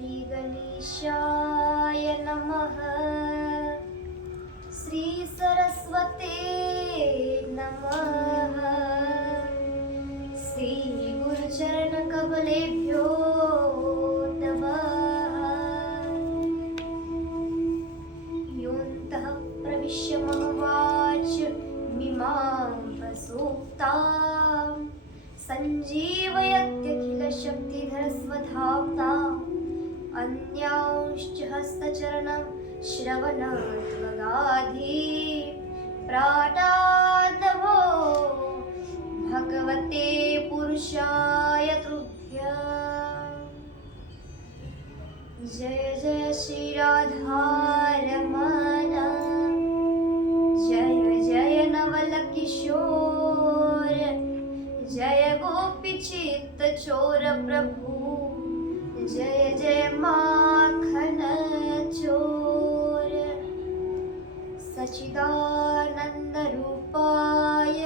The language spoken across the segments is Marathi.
श्रीगणेशाय नमः। श्रीसरस्वते नमः। श्रीगुरुचरणकमलेभ्यो नमः। योऽन्तः प्रविश्य मम वाच मिमां प्रसूक्तां अन्यांश्च हस्तचरणं श्रवणत्वगाधि प्राटादभो भगवते पुरुषाय तुभ्य जय जय श्रीराधारमण। जय जय नवलकिशोर। जय गोपीचित्त चोर प्रभु जय जय माखन चोर। सचिदानंद रूपाय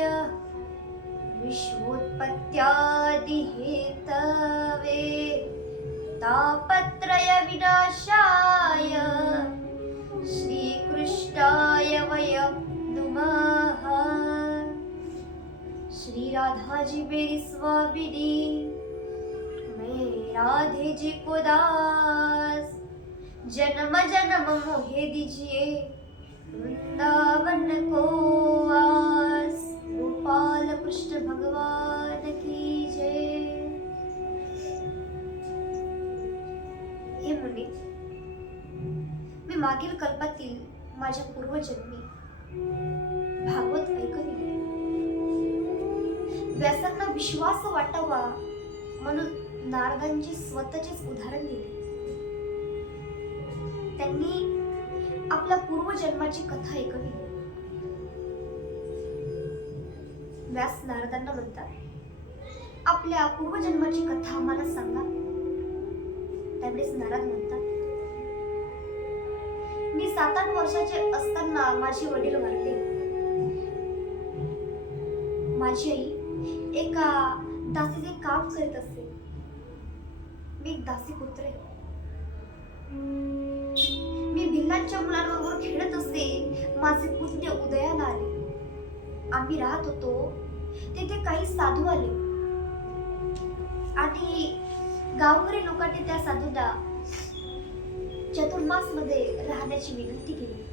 विश्वोत्पत्त्यादिहेतवे। तापत्रय विनाशाय श्रीकृष्णाय वयं नुमः श्री राधा जी मेरी स्वामिनी। राधे जी को दास। जन्म जन्म मोहे दीजिए वृंदावन को आस। गोपाल कृष्ण भगवान की जय। हे मुनी मी मागील कल्पातील माझ्या पूर्वजन्मी भागवत ऐकविले व्यासांना विश्वास वाटावा म्हणून नारदांची स्वतःचेच उदाहरण दिले. त्यांनी आपल्या पूर्वजन्माची कथा ऐकली. व्यास नारदांना म्हणतात आपल्या पूर्वजन्माची कथा आम्हाला सांगा. त्यावेळेस नारद म्हणतात मी सात आठ वर्षाचे असताना माझे वडील वारले. माझी आई एका दासीचे काम करीत असते मी एक दासी कुत्रे मी भिल्लांच्या मुलांबरोबर खेळत असे. माझे पुण्य उदयाला आले. आम्ही राहत होतो. तेथे काही साधू आले. आणि गावकरी लोकांनी त्या साधूला चतुर्मासमध्ये राहण्याची विनंती केली.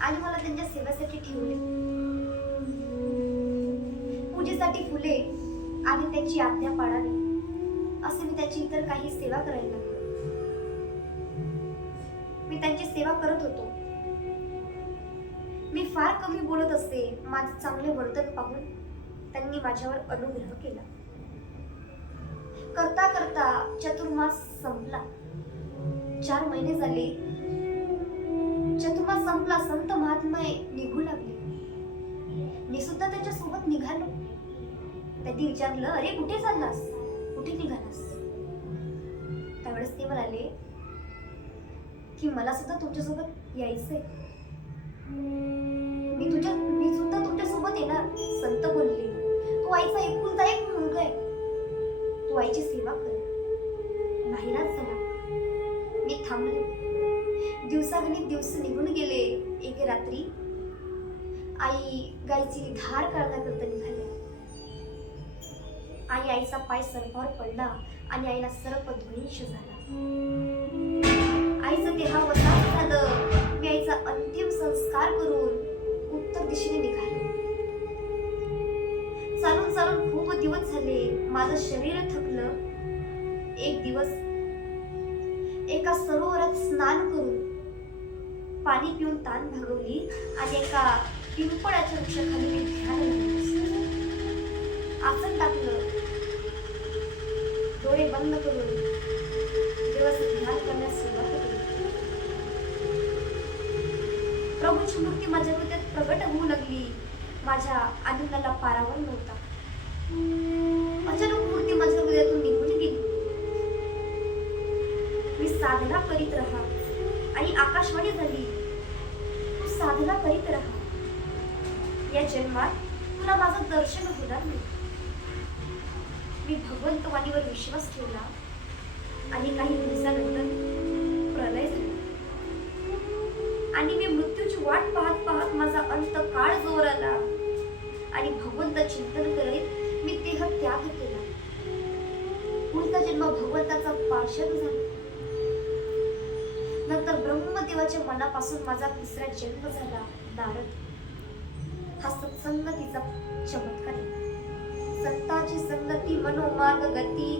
आणि मला त्यांच्या सेवेसाठी ठेवले. पूजेसाठी फुले आणि त्यांची आज्ञा पाळावी. असे मी त्याची इतर काही सेवा करायला लागलो. मी त्यांची सेवा करत होतो. मी फार कमी बोलत असते माझे चांगले वर्तन पाहून त्यांनी माझ्यावर अनुग्रह केला. करता करता चतुर्मास संपला. चार महिने झाले. चतुर्मास संपला संत महात्मा निघू लागले. मी सुद्धा त्याच्या सोबत निघालो. त्यांनी विचारलं अरे कुठे चाललास? कुठे निघालास? त्यावेळेस ते म्हणाले की मला सुद्धा तुमच्यासोबत यायचंय. मी तुझ्या मी सुद्धा तुमच्यासोबत येणार संत बोलले तू आईचा एकुलता एक मुलगा आहे. तू आईची सेवा कर. बाहेरच चला मी थांबले. दिवसागणिक दिवस निघून गेले. एके रात्री आई गायची धार काढण्याकरता निघाली. आणि आईचा पाय सर्पावर पडला आणि आईला सर्पध्वंश झाला. आईचं देहावसान झालं. मी आईचा अंतिम संस्कार करून उत्तर दिशेने निघाले. चालून चालून खूप दिवस झाले. माझं शरीर थकलं. एक दिवस एका सरोवरात स्नान करून पाणी पिऊन ताण भागवली आणि एका पिंपळाच्या वृक्षाखाली मी ध्यान आसन टाकलं. डोळे बंद करून देवाचं ध्यान करण्यास सुरुवात केली. प्रभूची मूर्ती माझ्या हृदयात प्रगट होऊ लागली. माझ्या आनंदाला पारावर नव्हता. अचानक मूर्ती माझ्या हृदयातून निघून गेली. मी साधना करीत राहा. आणि आकाशवाणी झाली. तू साधना करीत राहा. या जन्मात तुला माझं दर्शन होणार नाही. मी भगवंतवाणीवर विश्वास ठेवला आणि काही दिवसानंतर प्रलय झाला. आणि मी मृत्यूची वाट पाहत पाहत माझा अंत काळ जोर आला आणि भगवंत चिंतन करीत मी देह त्याग केला. पुढचा जन्म भगवंताचा पार्षद झाला. नंतर ब्रह्मदेवाच्या मनापासून माझा तिसरा जन्म झाला नारद. हा सत्संगतीचा चमत्कार संताची सत्ताची संगती मनोमार्ग गती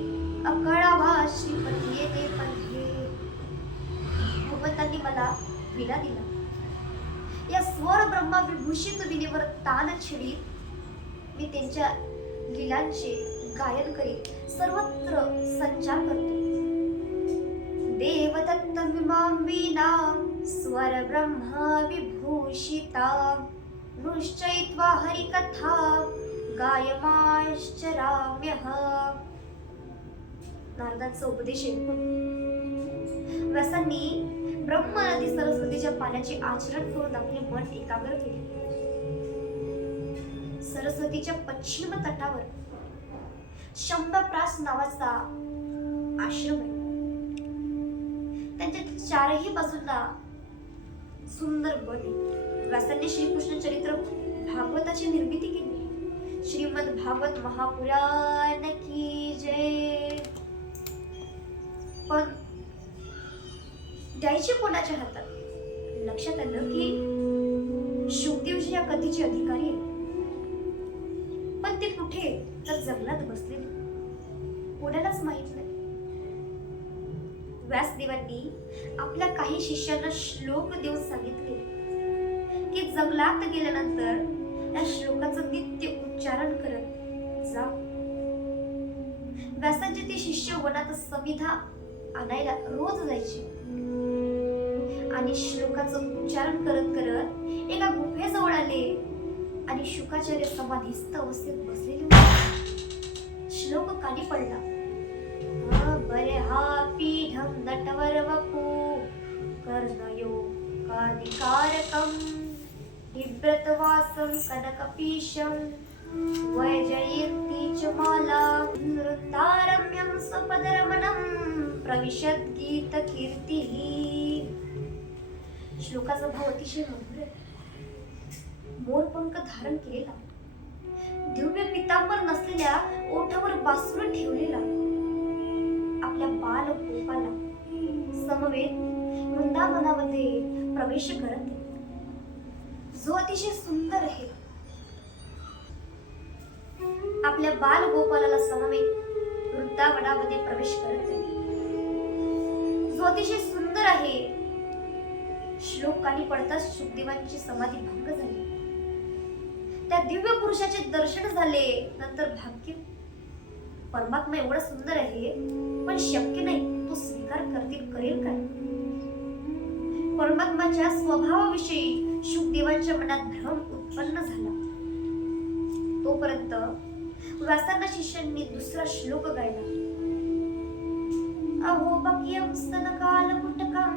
अकळावा श्रीपती येते पंथे. भगवंतांनी मला विना दिला. या स्वर ब्रह्मा विभूषित विनेवर तान छिडीत मी त्यांच्या लिलांचे गायन करीत सर्वत्र संचार करतो. देवदत्त विमाम वीणा स्वर ब्रह्मा विभूषिता निश्चयित्वा हरिकथा. गायमाश्चराम्यः नारदाचा उपदेश व्यासांनी ब्रह्म नदी सरस्वतीच्या पाण्याचे आचरण करून आपले मन एकाग्र केले. सरस्वतीच्या पश्चिम तटावर शंभप्रास नावाचा आश्रम आहे. त्यांच्या चारही बाजूला सुंदर बन व्यासांनी श्रीकृष्ण चरित्र भागवताची निर्मिती केली. श्रीमद भागवत महापुराण की जय. पण द्यायचे कोणाच्या हातात? लक्षात आलं की शुकदेवजी या कथेचे अधिकारी पण ते कुठे तर जंगलात बसले कोणालाच माहीत नाही. व्यासदेवांनी आपल्या काही शिष्यांना श्लोक देऊन सांगितले. की जंगलात गेल्यानंतर या श्लोकाचं नित्य उच्चारण करत जा. व्यासांचे ते शिष्य वनात सविधा आणायला रोज जायचे. आणि श्लोकाचं उच्चारण करत करत एका गुफेजवळ आले आणि शुकाचार्य समाधीस्थ अवस्थेत बसलेले श्लोक कानी पडला. हा बरे हा पीठम नटवर वपू. कर्णयो कादिकारकम बिभ्रतवासं कनकपीशम नृत्तारम्यं स्वपदरमणं प्रविशद श्लोकाचा भाव अतिशय मधुर आहे. मोरपंख धारण केलेला दिव्य पितांबर नसलेल्या ओठावर बासुर ठेवलेला आपल्या बाल गोपाला समवेत वृंदावनामध्ये प्रवेश करत जो अतिशय सुंदर आहे. आपल्या बाल गोपालाला समवेत वृंदावनामध्ये प्रवेश करते जो अतिशय सुंदर आहे. श्लोक आणि पडताच सुखदेवांची समाधी भंग झाली. त्या दिव्य पुरुषाचे दर्शन झाले नंतर भाग्य. परमात्मा एवढा सुंदर आहे पण शक्य नाही तो स्वीकार करतील करेल काय? परमात्माच्या स्वभावाविषयी शुकदेवांच्या मनात भ्रम उत्पन्न झाला. तोपर्यंत वाचताना शिष्यांनी दुसरा श्लोक गायला. अहो बक्यं स्तनकालकुटकं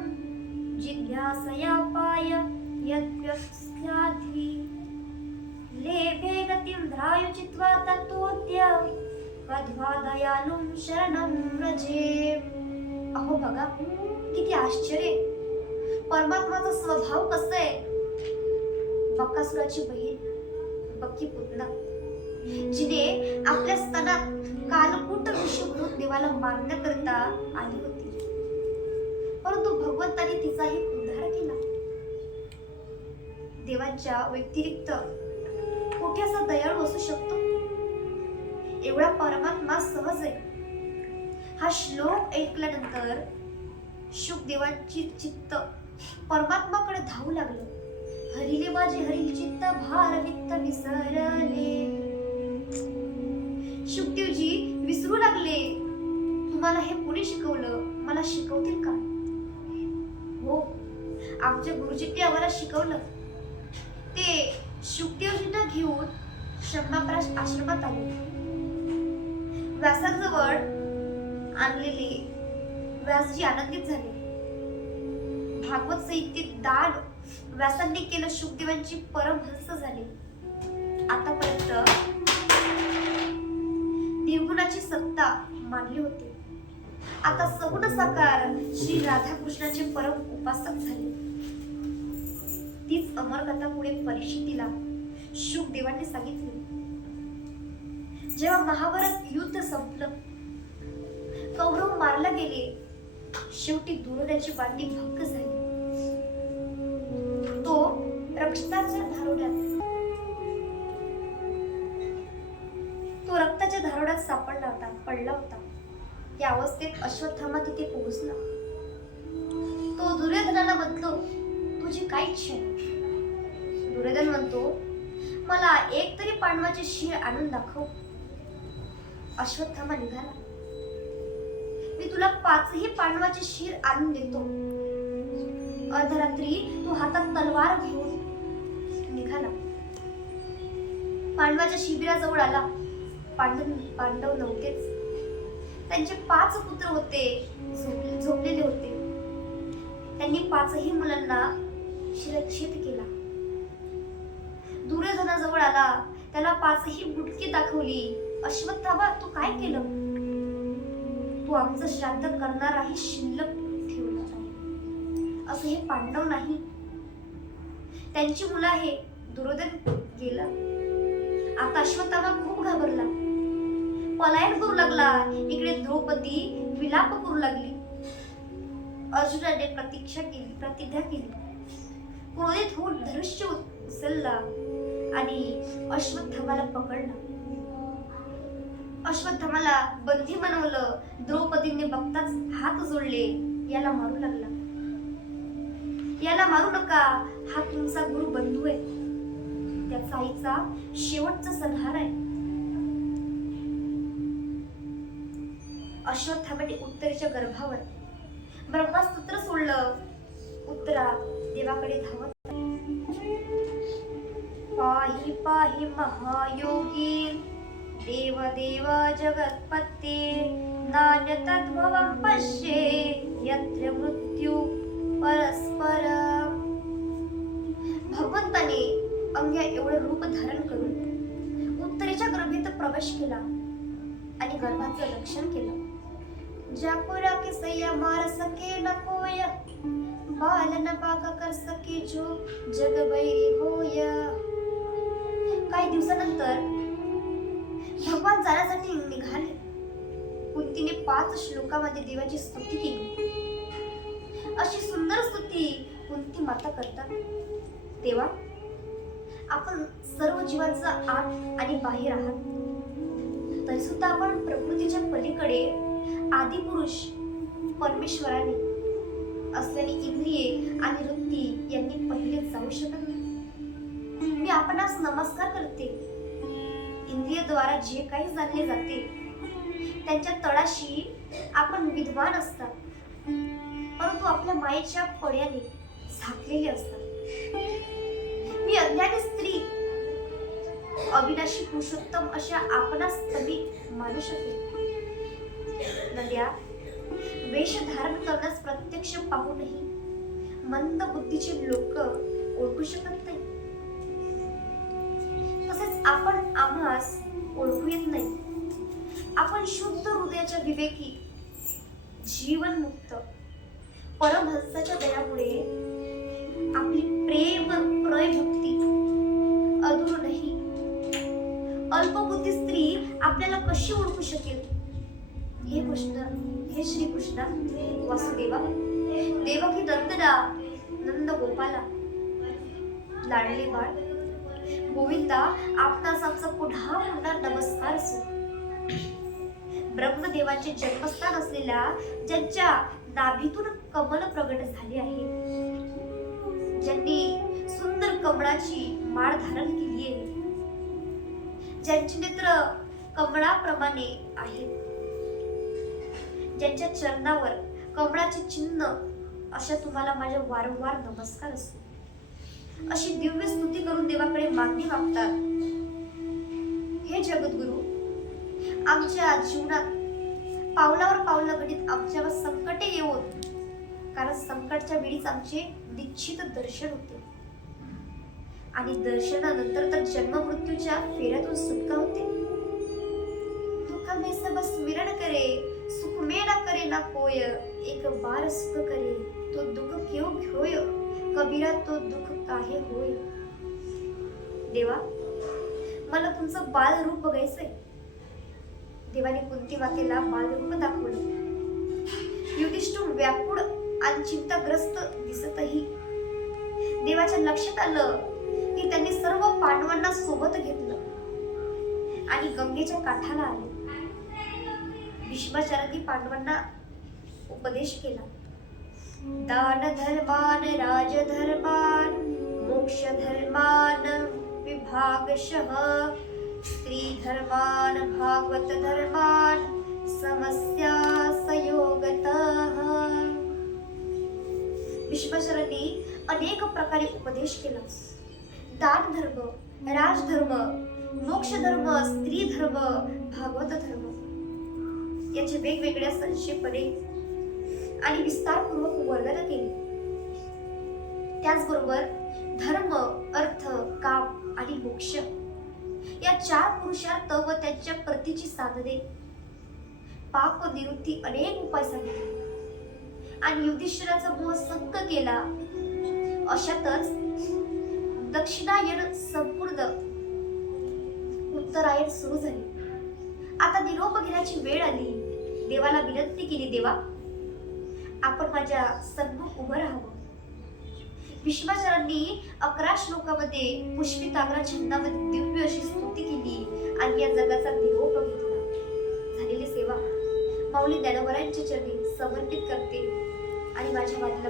जिज्ञासया पाय यद्व्यस्याधि लेभे गतिं ध्रायुचित्वा तत्त्वोद्य. वध्वा दयालुं शरणं व्रजे. अहो बघा किती आश्चर्य. परमात्माचा स्वभाव कसा आहे? बक्कासुराची बहीण बक्की पुतना जिने आपल्या स्तनात कालकूट ऋषी म्हणून देवाला मान्य करता आली होती. परंतु भगवंताने तिचाही उद्धार केला. देवांच्या व्यतिरिक्त कुठे असा दयाळू असू शकतो? एवढा परमात्मा सहज आहे. हा श्लोक ऐकल्यानंतर शुकदेवांची चित्त परमात्माकडे धावू लागलं. हरिले माझे हरिल चित्त भार वित्त विसरले. शुकदेवजी विसरू लागले. तुम्हाला हे कोणी शिकवलं? मला शिकवतील का? हो आमच्या गुरुजींनी आम्हाला शिकवलं. ते शुकदेवजींना घेऊन शंभाप्राश आश्रमात आले. व्यासाजवळ आणलेले व्यासजी आनंदित झाले. भागवत साहित्यात दान व्यासांनी केलं शुकदेवांची परमहंस झाले. आतापर्यंत निर्गुणाची सत्ता मानली होती. आता सगुण साकार श्री राधाकृष्णाचे परम उपासक झाले. तीच अमर कथा पुढे परिषदेला शुकदेवाने सांगितले. जेव्हा महाभारत युद्ध संपलं कौरव मारला गेले शेवटी दुर्योधनाची बांडी भंग झाली. पडला होता. त्या अवस्थेत अश्वत्थामा तिथे पोहोचला. तो दुर्योधनाला म्हणतो तुझी काय इच्छा दुर्योधन म्हणतो मला एक तरी पांडवाचे शिर आणून दाखव. अश्वत्थामा निघाला. मी तुला पाचही पांडवाचे शिर आणून देतो. अर्धरात्री तो हातात तलवार घेऊन निघाला. पांडवाच्या शिबिराजवळ आला. पांडव पांडव नव्हतेच. त्यांचे पाच पुत्र होते झोप- झोपलेले होते. त्यांनी पाचही मुलांना शिरक्षित केला. दुर्योधनाजवळ आला त्याला पाचही बुटकी दाखवली. अश्वत्थामा तू काय केलं? तू आमचं श्राद्ध करणाराही शिल्लक ठेवणार आहे. असं हे पांडव नाही. त्यांची मुलं आहे दुर्योधन गेला. आता अश्वत्थामा खूप घाबरला. पलायन करू लागला. इकडे द्रौपदी विलाप करू लागली. अर्जुनाने प्रतीक्षा केली प्रतिज्ञा केली. क्रोधित होऊन धनुष्य उचलला आणि अश्वत्थामाला पकडला. अश्वत्थामाला बंदी बनवलं. द्रौपदीने बघताच हात जोडले. याला मारू लागला. याला मारू नका. हा तुमचा गुरु बंधू आहे. त्याचा आईचा शेवटचा संहार आहे. अश्वत्थामाने उत्तरेच्या गर्भावर. ब्रह्मास्त्र सोडलं. उत्तरा देवाकडे धावत. पाहि पाहि महायोगी. देव देव जगत्पते नान्यतत्त्वं पश्ये. यत्र मृत्यू परस्पर भगवंताने अंग्या एवढं रूप धारण करून उत्तरेच्या गर्भेत प्रवेश केला आणि गर्भाचं रक्षण केलं. जापुरा के सैया मार सके न कोय। बाल न बाका कर सके जो जग बैरी होय। काही दिवसानंतर भगवान जाण्यासाठी निघाले. कुंतीने पाच श्लोकामध्ये देवाची स्तुती केली. अशी सुंदर स्तुती कुंती माता करतात. तेव्हा आपण सर्व जीवांचा आत आणि बाहेर आहात. तरी सुद्धा आपण प्रकृतीच्या पलीकडे आदिपुरुष परमेश्वराने असलेली इंद्रिये आणि वृत्ती यांनी पहिले जाऊ शकत नाही. मी आपणास नमस्कार करते. इंद्रियद्वारा जे काही जाणले जाते त्यांच्या तळाशी आपण विद्वान असतात. परंतु आपल्या मायेच्या पड्याने झाकलेले असतात. मी अज्ञानी स्त्री अविनाशी पुरुषोत्तम अशा आपणास कमी मानू शकेल नद्या वेश धारण करण्यास प्रत्यक्ष पाहूनही मंद बुद्धीचे लोक ओळखू शकत नाही. तसेच आपण आम्हास ओळखू येत नाही. आपण शुद्ध हृदयाच्या विवेकी जीवनमुक्त परमहंसाच्या दयामुळे आपली प्रेम प्रय भक्ती अधूर नाही. अल्पबुद्धी स्त्री आपल्याला कशी ओळखू शकेल? हे कृष्ण हे श्री कृष्ण वासुदेवा. देवकी नंदना नंद गोपाला लाडले बाळ. गोविंदा आपणास आमचा पुन्हा पुन्हा नमस्कार असो. ब्रह्मदेवाचे जन्मस्थान असलेल्या ज्यांच्या नाभीतून कमल प्रगट झाले आहे. ज्यांनी सुंदर कमळाची माळ धारण केली आहे. ज्यांचे नेत्र कमळाप्रमाणे आहेत ज्यांच्या चरणावर कमळाचे चिन्ह अशा तुम्हाला माझ्या वारंवार नमस्कार असतो. अशी दिव्य स्तुती करून देवाकडे मागणी मागतात. हे जगद्गुरु आमच्या जीवनात पावलावर पावलं घडीत आमच्यावर संकटे येऊन कारण संकटच्या वेळीच आमचे निश्चित दर्शन होते. आणि दर्शनानंतर तर जन्म मृत्यूच्या फेऱ्यातून सुटका होते. दुःख में सब स्मरण करे. मेरा करे ना कोय एक बार सुख करे तो दुःख क्यों घेय कबीरा तो दुःख काहे होय? देवा मला तुमचं बाल रूप बघायचंय. देवाने कुंती वाकेला बालरूप दाखवलं? युधिष्ठिर व्याकुळ आणि चिंताग्रस्त दिसतही. देवाच्या लक्षात आलं की त्यांनी सर्व पांडवांना सोबत घेतलं. आणि गंगेच्या काठाला आले. भीष्माचार्यांनी पांडवांना उपदेश केला. दान धर्मान राजधर्मान मोक्ष धर्मान विभागशः स्त्री धर्मान भागवत धर्मान समस्या संयोगतः. भीष्माचार्यांनी अनेक प्रकारे उपदेश केला. दान धर्म राजधर्म मोक्ष धर्म स्त्री धर्म भागवत धर्म याचे वेगवेगळ्या संक्षेपणे आणि विस्तारपूर्वक वर्णन केले. त्याचबरोबर धर्म अर्थ काम आणि मोक्ष या चार पुरुषार्थ व त्यांच्या प्रतीची साधने. पाप निवृत्ती अनेक उपाय सांगितले. आणि युधिष्ठिराचा मोह संक केला. अशातच दक्षिणायन संपूर्ण उत्तरायण सुरू झाली. आता निरोप घेण्याची वेळ आली. देवाला विनंती केली देवा आपण माझ्या सन्मुख उभं राहावं. भीष्माचारांनी अकरा श्लोकामध्ये पुष्पिताग्रा छंदामध्ये दिव्य अशी स्तुती केली आणि या जगाचा देव बघितला झालेली सेवा माऊली ज्ञानोबरांच्या चरणी समर्पित करते आणि माझ्या वादीला